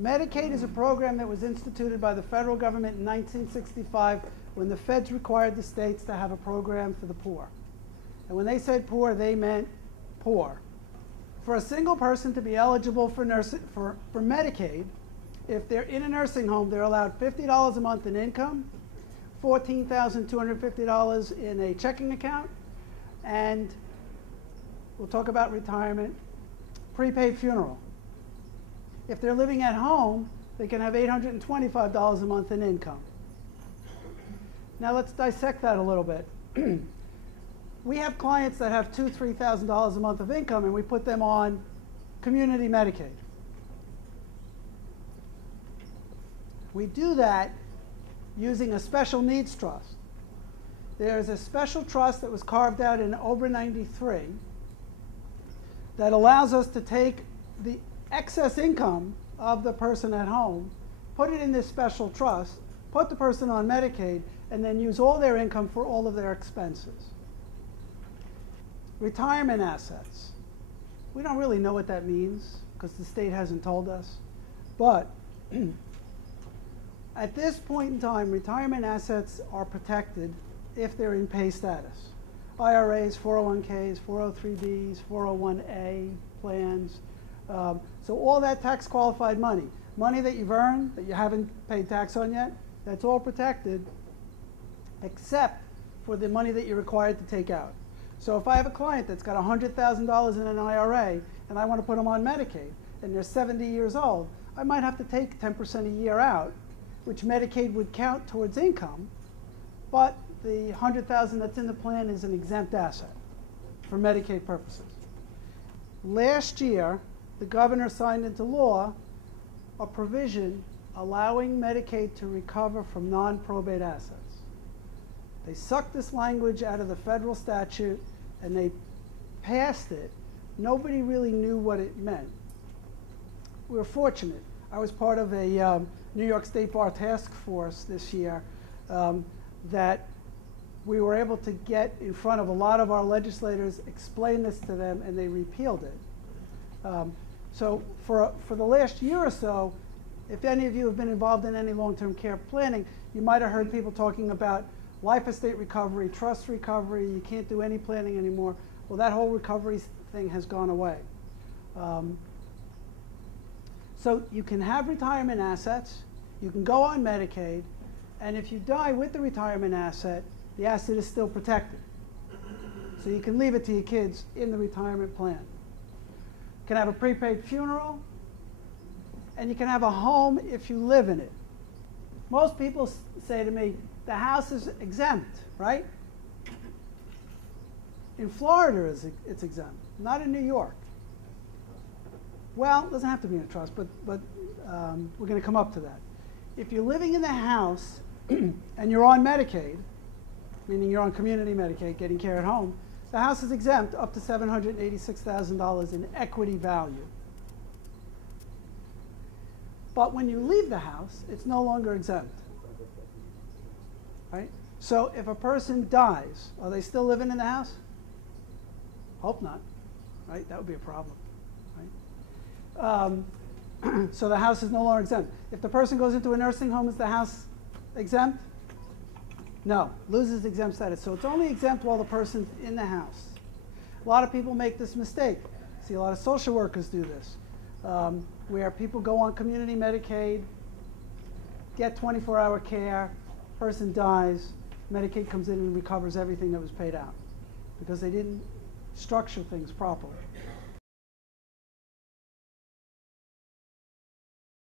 Medicaid is a program that was instituted by the federal government in 1965 when the feds required the states to have a program for the poor. And when they said poor, they meant poor. For a single person to be eligible for Medicaid, if they're in a nursing home, they're allowed $50 a month in income, $14,250 in a checking account, and we'll talk about retirement, prepaid funeral. If they're living at home, they can have $825 a month in income. Now let's dissect that a little bit. We have clients that have $2,000, $3,000 a month of income, and we put them on community Medicaid. We do that using a special needs trust. There's a special trust that was carved out in OBRA 93 that allows us to take the excess income of the person at home, put it in this special trust, put the person on Medicaid, and then use all their income for all of their expenses. Retirement assets. We don't really know what that means because the state hasn't told us. But at this point in time, retirement assets are protected if they're in pay status. IRAs, 401ks, 403bs, 401a plans. So all that tax qualified money that you've earned that you haven't paid tax on yet, that's all protected except for the money that you're required to take out. So if I have a client that's got $100,000 in an IRA and I want to put them on Medicaid and they're 70 years old, I might have to take 10% a year out, which Medicaid would count towards income, but the $100,000 that's in the plan is an exempt asset for Medicaid purposes. Last year, the governor signed into law a provision allowing Medicaid to recover from non-probate assets. They sucked this language out of the federal statute and they passed it. Nobody really knew what it meant. We were fortunate. I was part of a New York State Bar task force this year that we were able to get in front of a lot of our legislators, explain this to them, and they repealed it. So for the last year or so, if any of you have been involved in any long-term care planning, you might have heard people talking about life estate recovery, trust recovery, you can't do any planning anymore. Well, that whole recovery thing has gone away. So you can have retirement assets, you can go on Medicaid, and if you die with the retirement asset, the asset is still protected. So you can leave it to your kids in the retirement plan. You can have a prepaid funeral, and you can have a home if you live in it. Most people say to me, the house is exempt, right? In Florida, it's exempt, not in New York. Well, it doesn't have to be in a trust, but we're going to come up to that. If you're living in the house and you're on Medicaid, meaning you're on community Medicaid, getting care at home, the house is exempt up to $786,000 in equity value. But when you leave the house, it's no longer exempt. Right? So if a person dies, are they still living in the house? Hope not. Right? That would be a problem. Right? So the house is no longer exempt. If the person goes into a nursing home, is the house exempt? No, loses exempt status. So it's only exempt while the person's in the house. A lot of people make this mistake. See, a lot of social workers do this, where people go on community Medicaid, get 24-hour care, person dies, Medicaid comes in and recovers everything that was paid out because they didn't structure things properly.